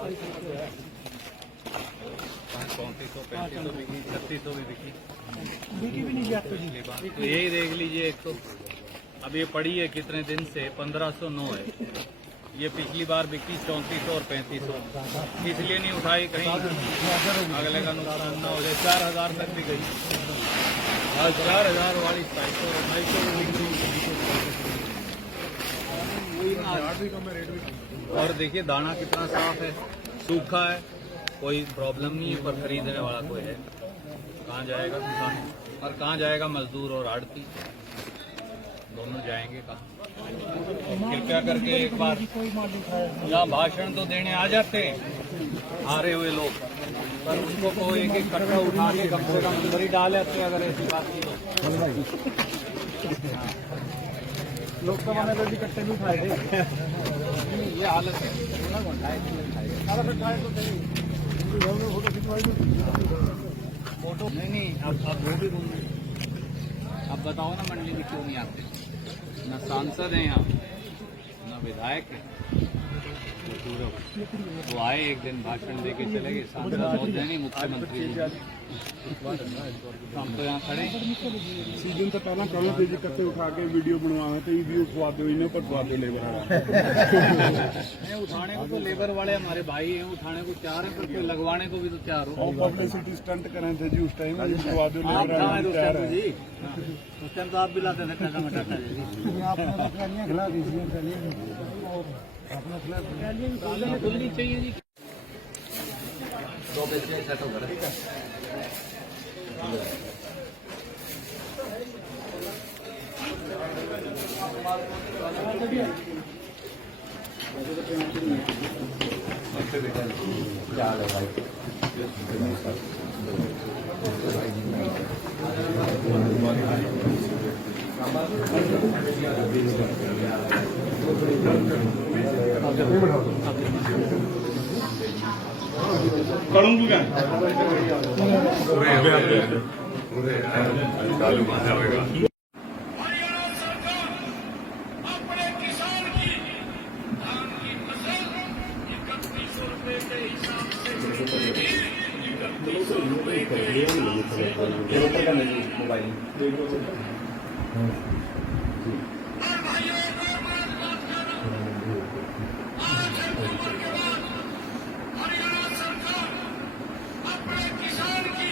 3500 बिकी, 3600 भी बिकी भी नहीं जाते जी। तो यही देख लीजिए। एक तो अब ये पड़ी है कितने दिन से 1509 है। ये पिछली बार बिकी 3400 और 3500, इसलिए नहीं उठाई कहीं अगले का नुकसान ना हो जाए। 4000 तक भी गई, आज 4000 वाली 250 और देखिए दाना कितना साफ है, सूखा है, कोई प्रॉब्लम नहीं है। पर खरीदने वाला कोई है, कहाँ जाएगा किसान और कहाँ जाएगा मजदूर और आड़ती, दोनों जाएंगे कहाँ। कृपया करके एक बार यहाँ भाषण तो देने आ जाते हैं हारे हुए लोग, पर उनको को एक एक कट्टा उठा के कम से कम अंदर ही डाल आते अगर ऐसी बात की तो। लोकसभा में तो भी कट्टे भी उठाए थे। ये हालत है। फोटो नहीं अब वो भी बोल। अब बताओ ना मंडली में क्यों नहीं आते? न सांसद हैं यहाँ, न विधायक है। वो आए एक दिन भाषण देके चले गए। सांसद महोदय नहीं, मुख्यमंत्री हम तो यहाँ खड़े। सीजन तो पहला करो जी कट्टे उठा के वीडियो बनवाना तो भी उठवा दो, इन्हें पटवा दो लेबर उठाने को तो लेबर वाले हमारे भाई हैं, उठाने को तैयार है, पर कोई लगवाने को भी तो तैयार हो। और पब्लिसिटी स्टंट करे थे जी उस टाइम, उठवा दो आप लेबर कहाँ हैं उस टाइम जी? उस टाइम तो आप भी लाते थे टका मटाका जी। खिला दीजिए खुलनी चाहिए जी। 2 बजे सेट होगा। क्या है भाई? करूँगी क्या? हरियाणा सरकार अपने किसान की धान की फसल 3100 रुपए के हिसाब से खरीदेगी। 3100 रुपए के हिसाब से और भाइयों एक और बात कर रहा हूं। आज अक्टूबर के बाद हरियाणा सरकार अपने किसान की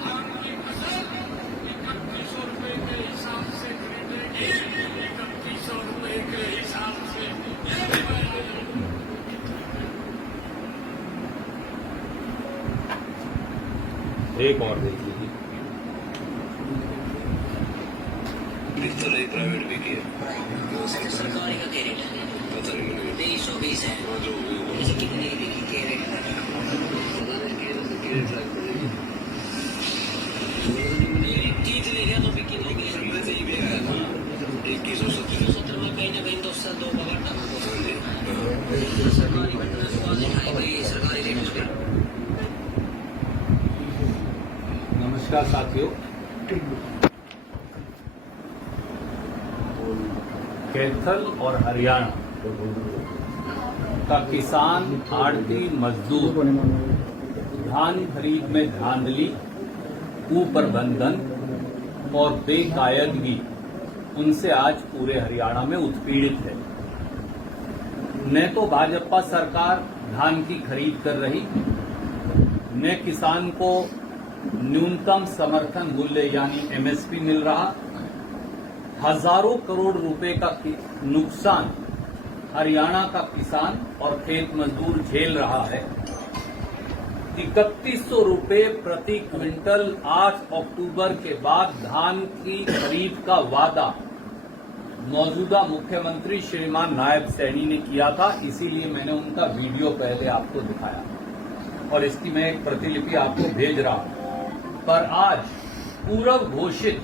धान की फसल 3100 रुपए के हिसाब से खरीदेगी। 3100 रुपए के हिसाब से ये भी मैं एक और देख लीजिए। प्राइवेट भी किया सरकारी का क्या रेट है? 2320 है। ऐसे कितने देखी क्या रेट है? चीज ले गया तो बिकी होगी। 2170 में कहीं ना कहीं तो उससे 2 का घाटा होगा। सरकारी घटना स्वाद है भाई, सरकारी रेट उस पर। नमस्कार साथियों, कैथल और हरियाणा का किसान, आड़ती, मजदूर धान खरीद में धांधली, कुप्रबंधन और बेकायदगी उनसे आज पूरे हरियाणा में उत्पीड़ित है। न तो भाजपा सरकार धान की खरीद कर रही, न किसान को न्यूनतम समर्थन मूल्य यानी एमएसपी मिल रहा। हजारों करोड़ रुपए का नुकसान हरियाणा का किसान और खेत मजदूर झेल रहा है। 3100 रुपए प्रति क्विंटल 8 अक्टूबर के बाद धान की खरीद का वादा मौजूदा मुख्यमंत्री श्रीमान नायब सैनी ने किया था, इसीलिए मैंने उनका वीडियो पहले आपको दिखाया और इसकी मैं एक प्रतिलिपि आपको भेज रहा हूं। पर आज पूर्व घोषित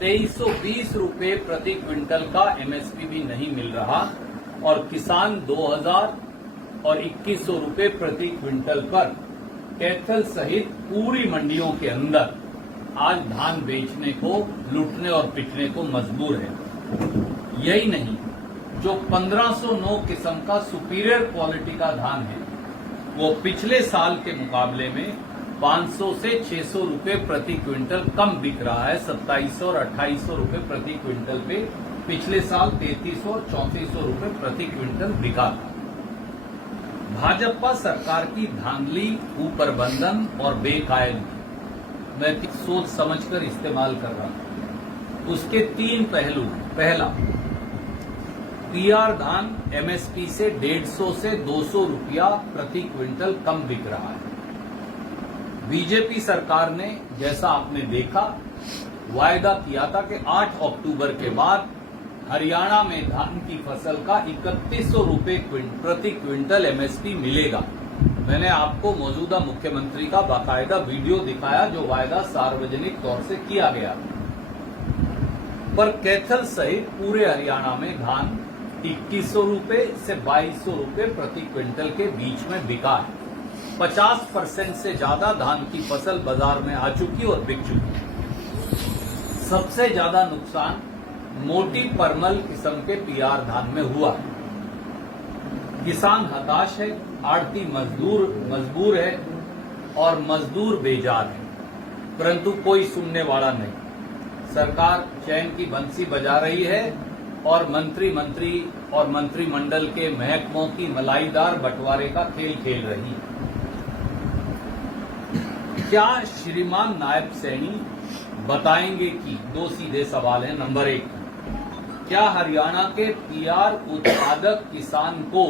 2320 रुपए प्रति क्विंटल का एमएसपी भी नहीं मिल रहा और किसान 2000 और 2100 रुपए प्रति क्विंटल पर कैथल सहित पूरी मंडियों के अंदर आज धान बेचने को, लूटने और पिटने को मजबूर है। यही नहीं, जो 1509 किस्म का सुपीरियर क्वालिटी का धान है वो पिछले साल के मुकाबले में 500 से 600 रुपए प्रति क्विंटल कम बिक रहा है। 2700 और 2800 रुपए प्रति क्विंटल पे पिछले साल 3300 और 3400 रुपए प्रति क्विंटल बिका था। भाजपा सरकार की धांधली, कुप्रबंधन और बेकायदगी मैं सोच समझकर इस्तेमाल कर रहा हूं। उसके 3 पहलू। पहला, पीआर धान एमएसपी से 150 से 200 रुपया प्रति क्विंटल कम बिक रहा है। बीजेपी सरकार ने, जैसा आपने देखा, वायदा किया था कि 8 अक्टूबर के बाद हरियाणा में धान की फसल का 3100 रुपए प्रति क्विंटल एमएसपी मिलेगा। मैंने आपको मौजूदा मुख्यमंत्री का बाकायदा वीडियो दिखाया जो वायदा सार्वजनिक तौर से किया गया, पर कैथल सहित पूरे हरियाणा में धान 2100 रुपए से 2200 रुपए प्रति क्विंटल के बीच में बिका है। 50% से ज्यादा धान की फसल बाजार में आ चुकी और बिक चुकी। सबसे ज्यादा नुकसान मोटी परमल किस्म के पीआर धान में हुआ है। किसान हताश है, आड़ती मजबूर है और मजदूर बेजार है, परंतु कोई सुनने वाला नहीं। सरकार चैन की बंसी बजा रही है और मंत्री और मंत्रिमंडल के महकमों की मलाईदार बंटवारे का खेल खेल रही है। क्या श्रीमान नायब सैनी बताएंगे कि 2 सीधे सवाल हैं। नंबर 1, क्या हरियाणा के पीआर उत्पादक किसान को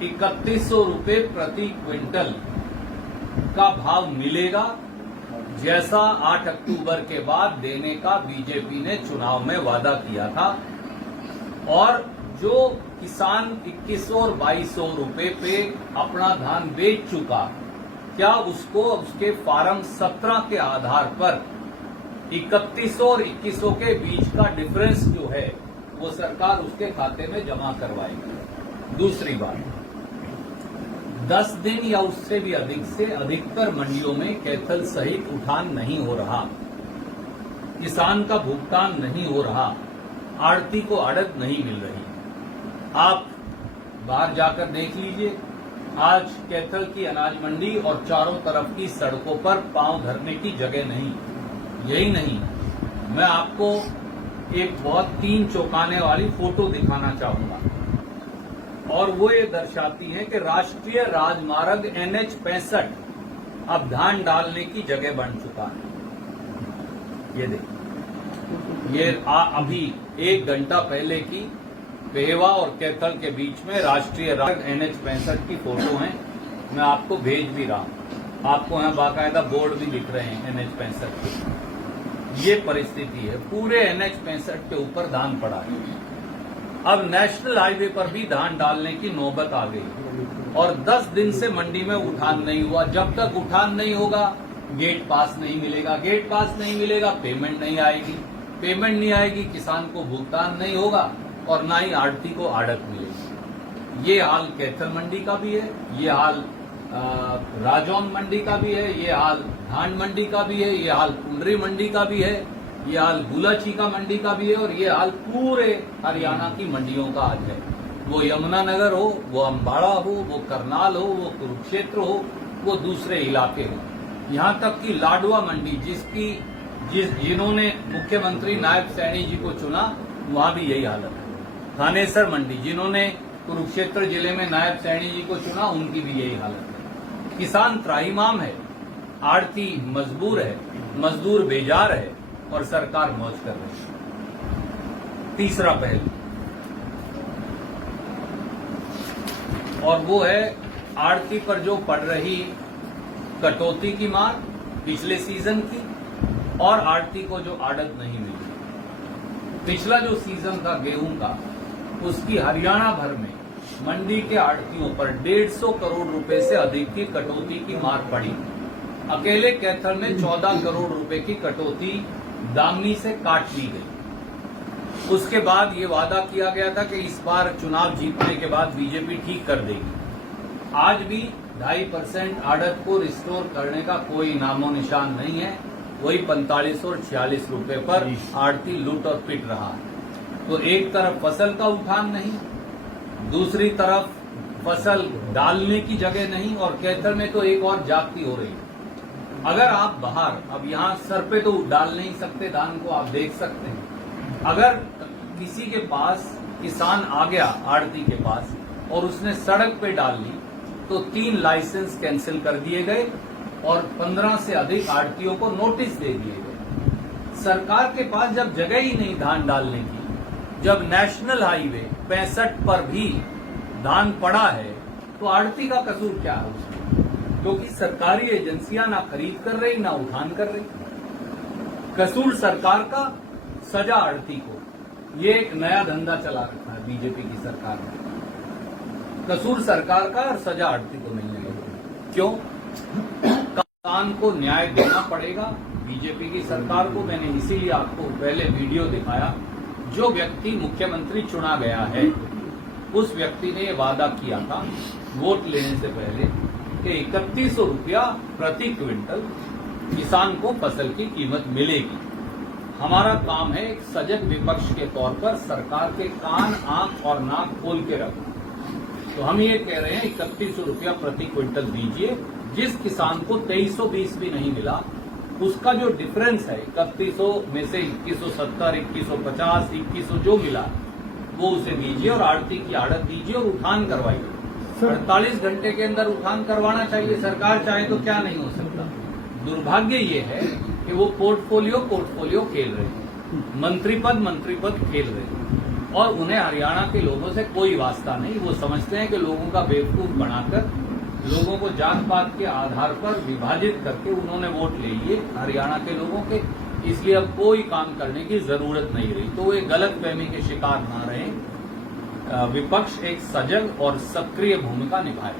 3100 रुपए प्रति क्विंटल का भाव मिलेगा, जैसा 8 अक्टूबर के बाद देने का बीजेपी ने चुनाव में वादा किया था? और जो किसान 2100 और 2200 रुपए पे अपना धान बेच चुका, क्या उसको उसके फार्म 17 के आधार पर 3100 और 2100 के बीच का डिफरेंस जो है वो सरकार उसके खाते में जमा करवाएगी? दूसरी बात, 10 दिन या उससे भी अधिक से अधिकतर मंडियों में कैथल सहित उठान नहीं हो रहा, किसान का भुगतान नहीं हो रहा, आड़ती को आड़त नहीं मिल रही। आप बाहर जाकर देख लीजिए, आज कैथल की अनाज मंडी और चारों तरफ की सड़कों पर पांव धरने की जगह नहीं। यही नहीं, मैं आपको एक बहुत 3 चौंकाने वाली फोटो दिखाना चाहूंगा, और वो ये दर्शाती है कि राष्ट्रीय राजमार्ग NH 65 अब धान डालने की जगह बन चुका है। ये देखिए, ये अभी 1 घंटा पहले की पेहवा और कैथल के बीच में राष्ट्रीय राजमार्ग NH 65 की फोटो है। मैं आपको भेज भी रहा हूं। आपको यहाँ बाकायदा बोर्ड भी दिख रहे हैं NH 65 के। ये परिस्थिति है, पूरे NH 65 के ऊपर धान पड़ा है। अब नेशनल हाईवे पर भी धान डालने की नौबत आ गई और 10 दिन से मंडी में उठान नहीं हुआ। जब तक उठान नहीं होगा, गेट पास नहीं मिलेगा। गेट पास नहीं मिलेगा, पेमेंट नहीं आएगी। पेमेंट नहीं आएगी, किसान को भुगतान नहीं होगा और ना ही आड़ती को आड़त मिलेगी। ये हाल कैथल मंडी का भी है, ये हाल राजौंद मंडी का भी है, ये हाल धान मंडी का भी है, ये हाल कुंडरी मंडी का भी है, ये हाल गुलाचीका मंडी का भी है और ये हाल पूरे हरियाणा की मंडियों का आज है। वो यमुनानगर हो, वो अम्बाड़ा हो, वो करनाल हो, वो कुरुक्षेत्र हो, वो दूसरे इलाके हो, यहाँ तक कि लाडवा मंडी जिन्होंने मुख्यमंत्री नायब सैनी जी को चुना, वहां भी यही हालत है। थानेसर मंडी जिन्होंने कुरुक्षेत्र जिले में नायब सैनी जी को चुना, उनकी भी यही हालत है। किसान त्राहिमाम है, आड़ती मजबूर है, मजदूर बेजार है और सरकार मौज कर रही है। तीसरा पहलू, और वो है आड़ती पर जो पड़ रही कटौती की मार पिछले सीजन की, और आड़ती को जो आड़त नहीं मिली। पिछला जो सीजन था गेहूं का, उसकी हरियाणा भर में मंडी के आड़तियों पर 150 करोड़ रुपए से अधिक की कटौती की मार पड़ी। अकेले कैथल में 14 करोड़ रुपए की कटौती दामनी से काट ली गई। उसके बाद ये वादा किया गया था कि इस बार चुनाव जीतने के बाद बीजेपी ठीक कर देगी। आज भी 2.5% आड़त को रिस्टोर करने का कोई नामो निशान नहीं है। वही 45 और 46 रुपए पर आड़ती लूट और पिट रहा है। तो एक तरफ फसल का उठान नहीं, दूसरी तरफ फसल डालने की जगह नहीं, और कैथल में तो एक और जाति हो रही है। अगर आप बाहर, अब यहाँ सर पे तो डाल नहीं सकते धान को, आप देख सकते हैं, अगर किसी के पास किसान आ गया आड़ती के पास और उसने सड़क पे डाल ली तो 3 लाइसेंस कैंसिल कर दिए गए और 15 से अधिक आड़तियों को नोटिस दे दिए गए। सरकार के पास जब जगह ही नहीं धान डालने की, जब नेशनल हाईवे 65 पर भी धान पड़ा है, तो आड़ती का कसूर क्या है उसमें? क्योंकि सरकारी एजेंसियां ना खरीद कर रही ना उठान कर रही। कसूर सरकार का, सजा आड़ती को। ये एक नया धंधा चला रखा है बीजेपी की सरकार ने। कसूर सरकार का और सजा आड़ती को नहीं मिलेगी। क्यों? किसान को न्याय देना पड़ेगा बीजेपी की सरकार को। मैंने इसीलिए आपको पहले वीडियो दिखाया। जो व्यक्ति मुख्यमंत्री चुना गया है, उस व्यक्ति ने ये वादा किया था वोट लेने से पहले कि 3100 रुपया प्रति क्विंटल किसान को फसल की कीमत मिलेगी। हमारा काम है एक सजग विपक्ष के तौर पर सरकार के कान, आंख और नाक खोल के रखना। तो हम ये कह रहे हैं 3100 रुपया प्रति क्विंटल दीजिए। जिस किसान को 2320 भी नहीं मिला, उसका जो डिफरेंस है 3100 में से 2170, 2150, 2100 जो मिला वो उसे दीजिए और आड़ती की आड़त दीजिए और उठान करवाइए। 48 घंटे के अंदर उठान करवाना चाहिए। सरकार चाहे तो क्या नहीं हो सकता। दुर्भाग्य ये है कि वो पोर्टफोलियो खेल रहे हैं, मंत्री पद खेल रहे हैं, और उन्हें हरियाणा के लोगों से कोई वास्ता नहीं। वो समझते हैं कि लोगों का बेवकूफ बनाकर, लोगों को जात पात के आधार पर विभाजित करके उन्होंने वोट ले लिए हरियाणा के लोगों के, इसलिए अब कोई काम करने की जरूरत नहीं रही। तो वे गलत फहमी के शिकार ना रहे। विपक्ष एक सजग और सक्रिय भूमिका निभाए।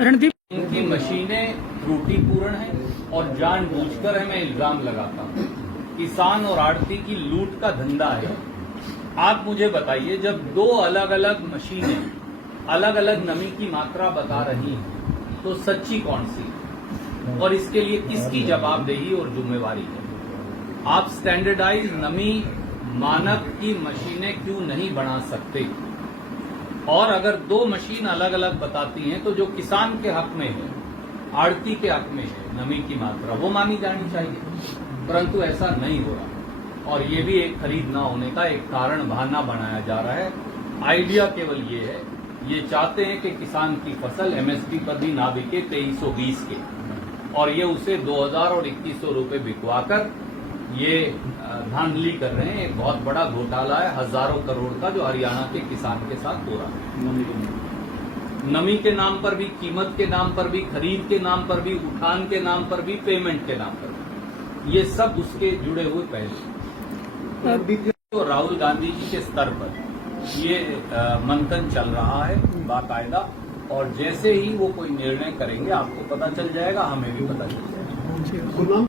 रणदीप, इनकी मशीनें त्रुटिपूर्ण हैं और जानबूझकर है, मैं इल्जाम लगाता हूं। किसान और आड़ती की लूट का धंधा है। आप मुझे बताइए, जब 2 अलग अलग मशीनें अलग अलग नमी की मात्रा बता रही हैं, तो सच्ची कौन सी? और इसके लिए किसकी जवाबदेही और जिम्मेवारी है? आप स्टैंडर्डाइज नमी मानक की मशीनें क्यों नहीं बना सकते? और अगर 2 मशीन अलग अलग बताती हैं, तो जो किसान के हक में है, आड़ती के हक में है नमी की मात्रा, वो मानी जानी चाहिए। परंतु ऐसा नहीं हो रहा, और ये भी एक खरीद ना होने का एक कारण, बहाना बनाया जा रहा है। आइडिया केवल ये है, ये चाहते हैं कि किसान की फसल एमएसपी पर भी ना बिके 2320 के, और ये उसे 2000 और 2100 रुपये बिकवाकर ये धांधली कर रहे हैं। एक बहुत बड़ा घोटाला है, हजारों करोड़ का, जो हरियाणा के किसान के साथ हो रहा है। नमी के नाम पर भी, कीमत के नाम पर भी, खरीद के नाम पर भी, उठान के नाम पर भी, पेमेंट के नाम पर भी, ये सब उसके जुड़े हुए पहलू। तो राहुल गांधी जी के स्तर पर ये मंथन चल रहा है बाकायदा, और जैसे ही वो कोई निर्णय करेंगे आपको पता चल जाएगा, हमें भी पता चल जाएगा।